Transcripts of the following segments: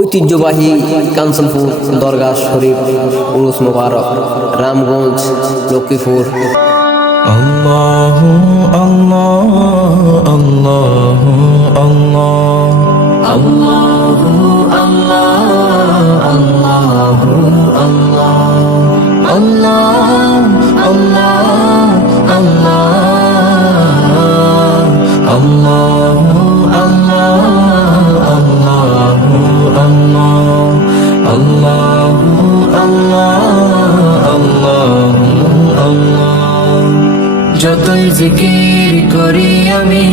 ঐতিহ্যবাহী কাঞ্চনপুর দরগা শরীফ উরুস মোবারক, রামগঞ্জ, লক্ষ্মীপুর। আল্লাহু আল্লাহ আল্লাহু আল্লাহ আল্লাহু আল্লাহ আল্লাহু আল্লাহ আল্লাহ আল্লাহ আল্লাহ আল্লাহু যতই জিকির করি আমি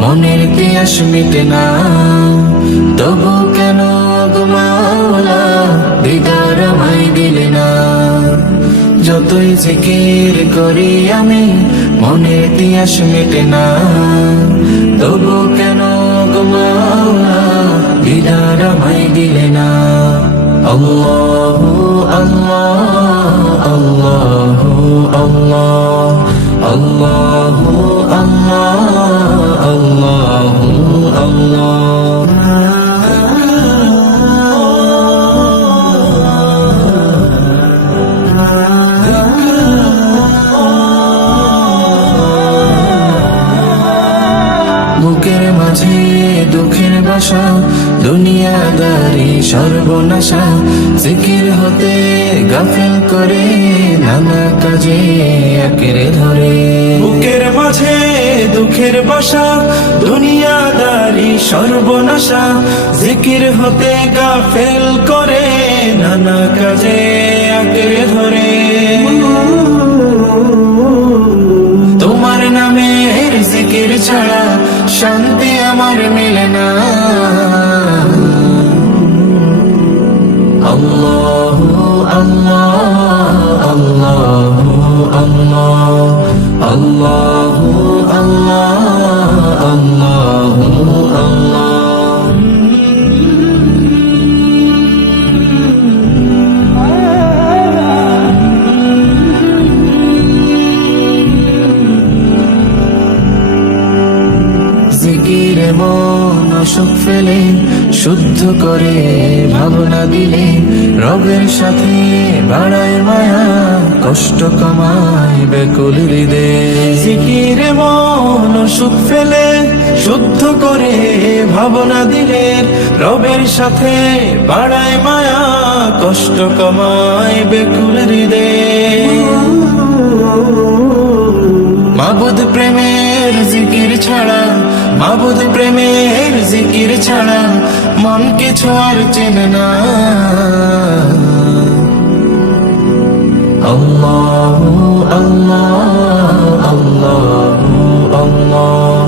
মনের তিয়াস মিটে না, তবু কেন গো মাওলা দিদার আমায় দিলে না। যতই জিকির করি আমি মনের তিয়াস মিটে না, তবু কেন গো মাওলা দিদার আমায় দিলে না। আল্লাহু আল্লাহ আল্লাহু আল্লাহ আল্লাহু আল্লাহ আল্লাহু আল্লাহ। বুকের মাঝে দুঃখের বাসা, দুনিয়াদারি সর্বনাশা, জিকির হতে গাফিল করে নানা কাজে আঁকড়ে ধরে। বুকের মাঝে দুঃখের বাসা, দুনিয়াদারি সর্বনাশা, জিকির হতে গাফিল করে নানা কাজে আঁকড়ে ধরে। তোমার নামের জিকির ছাড়া শান্তি আমার মেলে না। আল্লাহু আল্লাহ আল্লাহু আল্লাহ আল্লাহু আল্লাহ আল্লাহু আল্লাহ। জিকিরে মন অসুখ ফেলে শুদ্ধ করে ভাবনা দিলে, রবের সাথে বাড়ায় মায়া কষ্ট কমায় ব্যাকুল হৃদয়। জিকিরে মন অসুখ ফেলে শুদ্ধ করে ভাবনা দিলে, রবের সাথে বাড়ায় মায়া কষ্ট কমায় ব্যাকুল হৃদয়। মাবুদ প্রেমের জিকির ছাড়া, মাবুদ প্রেমের জিকির ছাড়া মন কিছু আর চেনে না। আল্লাহু আল্লাহ আল্লাহু আল্লাহ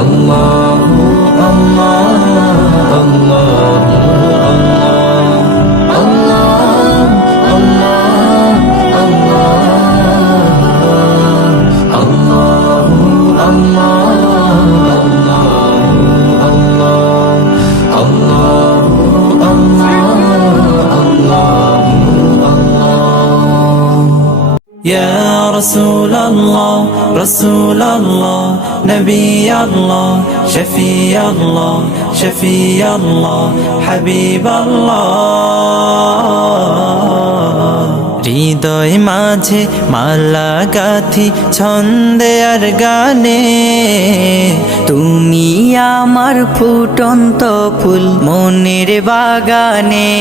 আল্লাহু আল্লাহ আল্লাহু يا رسول الله رسول الله نبي الله شفيع الله شفيع الله حبيب الله হৃদয় মাঝে মালা গাথি ছন্দে আর গানে, তুমি আমার ফুটন্ত ফুল মনের বাগানে।